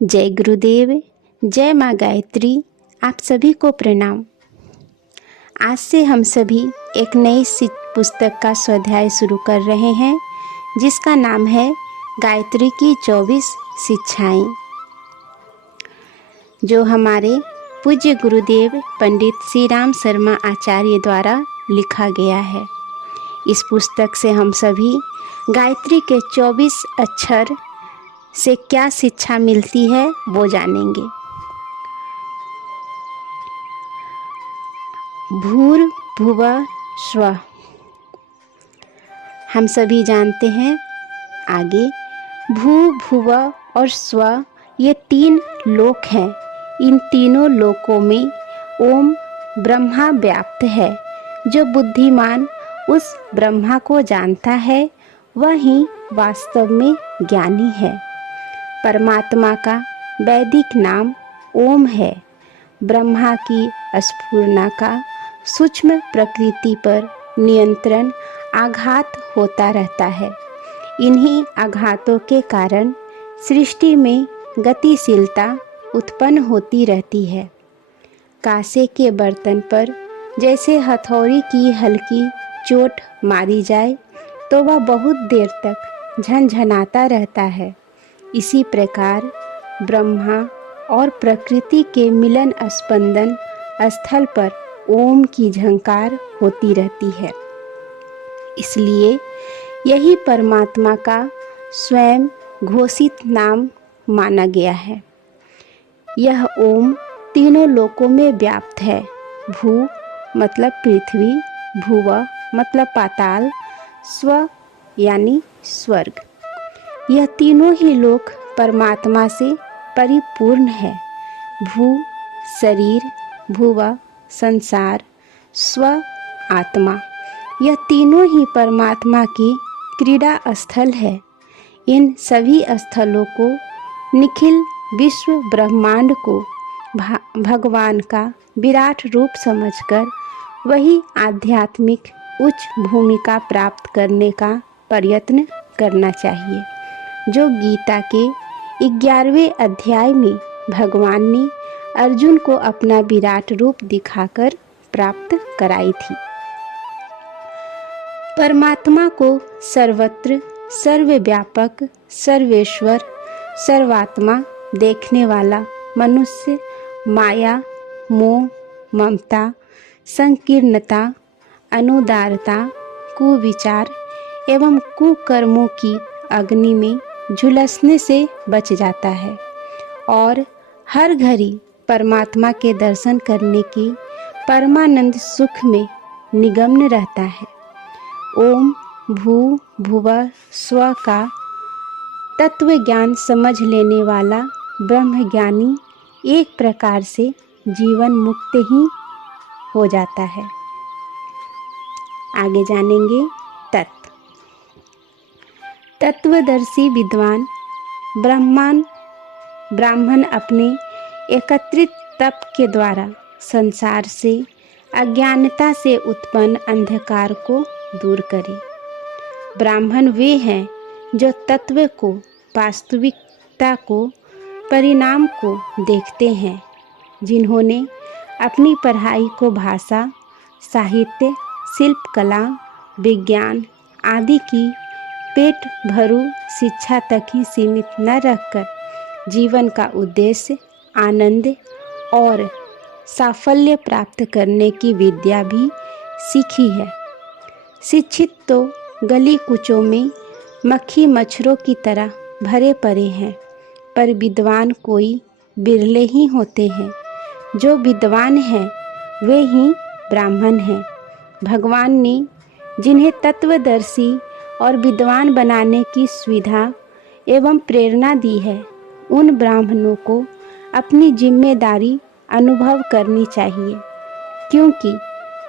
जय गुरुदेव, जय माँ गायत्री। आप सभी को प्रणाम। आज से हम सभी एक नई पुस्तक का स्वाध्याय शुरू कर रहे हैं, जिसका नाम है गायत्री की 24 शिक्षाएं, जो हमारे पूज्य गुरुदेव पंडित श्री राम शर्मा आचार्य द्वारा लिखा गया है। इस पुस्तक से हम सभी गायत्री के 24 अक्षर से क्या शिक्षा मिलती है वो जानेंगे। भूर्भुवः स्वः, हम सभी जानते हैं। आगे भू, भुव और स्व, ये 3 लोक हैं। इन तीनों लोकों में ओम ब्रह्मा व्याप्त है। जो बुद्धिमान उस ब्रह्मा को जानता है, वह ही वास्तव में ज्ञानी है। परमात्मा का वैदिक नाम ओम है। ब्रह्मा की स्फुरना का सूक्ष्म प्रकृति पर नियंत्रण आघात होता रहता है। इन्हीं आघातों के कारण सृष्टि में गतिशीलता उत्पन्न होती रहती है। कांसे के बर्तन पर जैसे हथौड़ी की हल्की चोट मारी जाए तो वह बहुत देर तक झनझनाता रहता है। इसी प्रकार ब्रह्मा और प्रकृति के मिलन स्पंदन स्थल पर ओम की झंकार होती रहती है। इसलिए यही परमात्मा का स्वयं घोषित नाम माना गया है। यह ओम तीनों लोकों में व्याप्त है। भू मतलब पृथ्वी, भुव मतलब पाताल, स्व यानी स्वर्ग। यह तीनों ही लोक परमात्मा से परिपूर्ण है। भू शरीर, भुव संसार, स्व आत्मा, यह तीनों ही परमात्मा की क्रीड़ा स्थल है। इन सभी स्थलों को निखिल विश्व ब्रह्मांड को भगवान का विराट रूप समझकर वही आध्यात्मिक उच्च भूमिका प्राप्त करने का प्रयत्न करना चाहिए, जो गीता के 11वें अध्याय में भगवान ने अर्जुन को अपना विराट रूप दिखाकर प्राप्त कराई थी। परमात्मा को सर्वत्र, सर्वव्यापक, सर्वेश्वर, सर्वात्मा देखने वाला मनुष्य माया, मोह, ममता, संकीर्णता, अनुदारता, कुविचार एवं कुकर्मों की अग्नि में झुलसने से बच जाता है और हर घड़ी परमात्मा के दर्शन करने की परमानंद सुख में निमग्न रहता है। ओम भू भुव स्व का तत्व ज्ञान समझ लेने वाला ब्रह्मज्ञानी एक प्रकार से जीवन मुक्त ही हो जाता है। आगे जानेंगे तत्व। तत्वदर्शी विद्वान ब्राह्मण अपने एकत्रित तप के द्वारा संसार से अज्ञानता से उत्पन्न अंधकार को दूर करे। ब्राह्मण वे हैं जो तत्व को, वास्तविकता को, परिणाम को देखते हैं, जिन्होंने अपनी पढ़ाई को भाषा, साहित्य, शिल्पकला, विज्ञान आदि की पेट भरू शिक्षा तक ही सीमित न रखकर जीवन का उद्देश्य, आनंद और साफल्य प्राप्त करने की विद्या भी सीखी है। शिक्षित तो गली कूचों में मक्खी मच्छरों की तरह भरे पड़े हैं, पर विद्वान कोई बिरले ही होते हैं। जो विद्वान हैं वे ही ब्राह्मण हैं। भगवान ने जिन्हें तत्वदर्शी और विद्वान बनाने की सुविधा एवं प्रेरणा दी है, उन ब्राह्मणों को अपनी जिम्मेदारी अनुभव करनी चाहिए, क्योंकि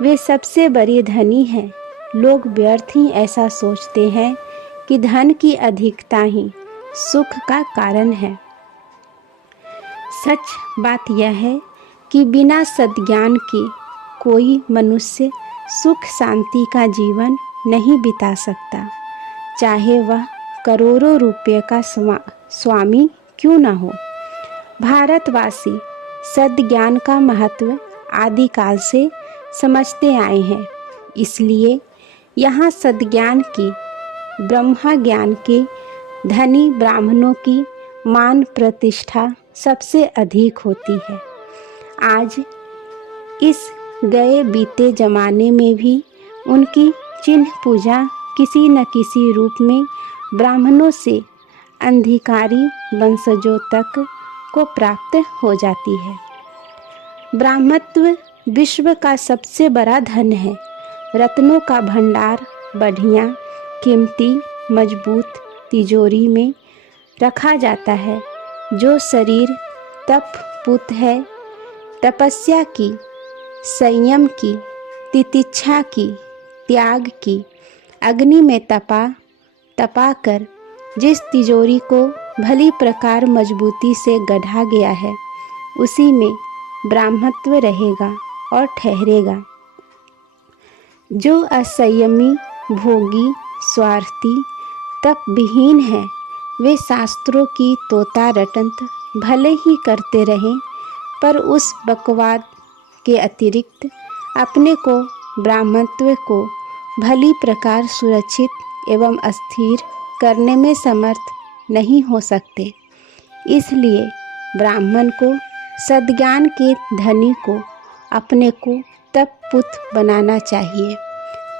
वे सबसे बड़े धनी हैं। लोग व्यर्थ ही ऐसा सोचते हैं कि धन की अधिकता ही सुख का कारण है। सच बात यह है कि बिना सद्ज्ञान के कोई मनुष्य सुख शांति का जीवन नहीं बिता सकता, चाहे वह करोड़ों रुपये का स्वामी क्यों न हो। भारतवासी सद्ज्ञान का महत्व आदिकाल से समझते आए हैं। इसलिए यहाँ सद्ज्ञान की, ब्रह्मा ज्ञान के धनी ब्राह्मणों की मान प्रतिष्ठा सबसे अधिक होती है। आज इस गए बीते जमाने में भी उनकी चिन्ह पूजा किसी न किसी रूप में ब्राह्मणों से अंधिकारी वंशजों तक को प्राप्त हो जाती है। ब्राह्मत्व विश्व का सबसे बड़ा धन है। रत्नों का भंडार बढ़िया, कीमती, मजबूत तिजोरी में रखा जाता है। जो शरीर तप पुत है, तपस्या की, संयम की, तितिक्षा की, त्याग की, अग्नि में तपा कर जिस तिजोरी को भली प्रकार मजबूती से गढ़ा गया है, उसी में ब्राह्मत्व रहेगा और ठहरेगा। जो असंयमी, भोगी, स्वार्थी, तप विहीन है, वे शास्त्रों की तोता रटंत भले ही करते रहें, पर उस बकवाद के अतिरिक्त अपने को, ब्राह्मत्व को भली प्रकार सुरक्षित एवं अस्थिर करने में समर्थ नहीं हो सकते। इसलिए ब्राह्मण को, सद्ज्ञान के धनी को अपने को तपपुत बनाना चाहिए।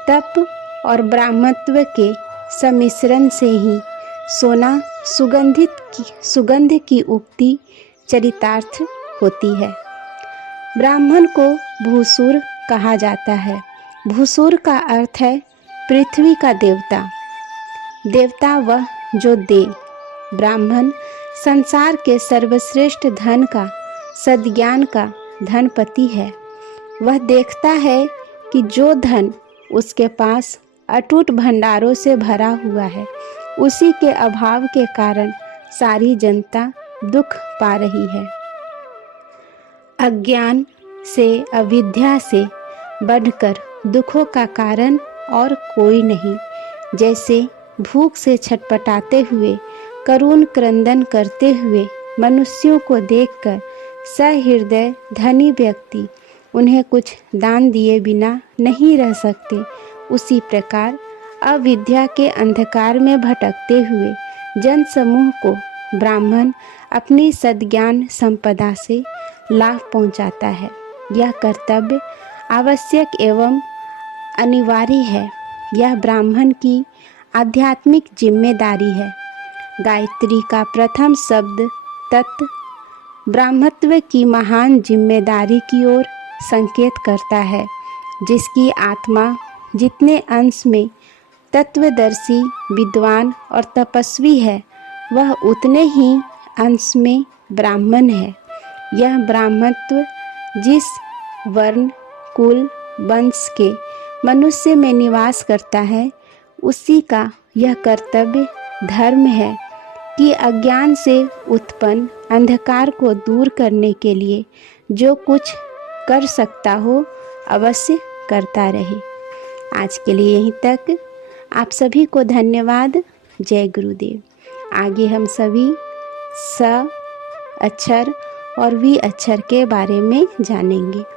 तप और ब्राह्मत्व के सम्मिश्रण से ही सोना सुगंध की उक्ति चरितार्थ होती है। ब्राह्मण को भूसुर कहा जाता है। भूसुर का अर्थ है पृथ्वी का देवता। देवता वह जो दे। ब्राह्मण संसार के सर्वश्रेष्ठ धन का, सद्ज्ञान का धनपति है। वह देखता है कि जो धन उसके पास अटूट भंडारों से भरा हुआ है, उसी के अभाव के कारण सारी जनता दुख पा रही है। अज्ञान से, अविद्या से बढ़कर दुखों का कारण और कोई नहीं। जैसे भूख से छटपटाते हुए, करुण क्रंदन करते हुए मनुष्यों को देखकर सहृदय धनी व्यक्ति उन्हें कुछ दान दिए बिना नहीं रह सकते, उसी प्रकार अविद्या के अंधकार में भटकते हुए जन समूह को ब्राह्मण अपनी सद्ज्ञान संपदा से लाभ पहुंचाता है। यह कर्तव्य आवश्यक एवं अनिवार्य है। यह ब्राह्मण की आध्यात्मिक जिम्मेदारी है। गायत्री का प्रथम शब्द तत् ब्राह्मत्व की महान जिम्मेदारी की ओर संकेत करता है, जिसकी आत्मा जितने अंश में तत्वदर्शी, विद्वान और तपस्वी है, वह उतने ही अंश में ब्राह्मण है। यह ब्राह्मत्व जिस वर्ण, कुल, वंश के मनुष्य में निवास करता है, उसी का यह कर्तव्य धर्म है कि अज्ञान से उत्पन्न अंधकार को दूर करने के लिए जो कुछ कर सकता हो, अवश्य करता रहे। आज के लिए यहीं तक। आप सभी को धन्यवाद। जय गुरुदेव। आगे हम सभी स अक्षर और वी अक्षर के बारे में जानेंगे।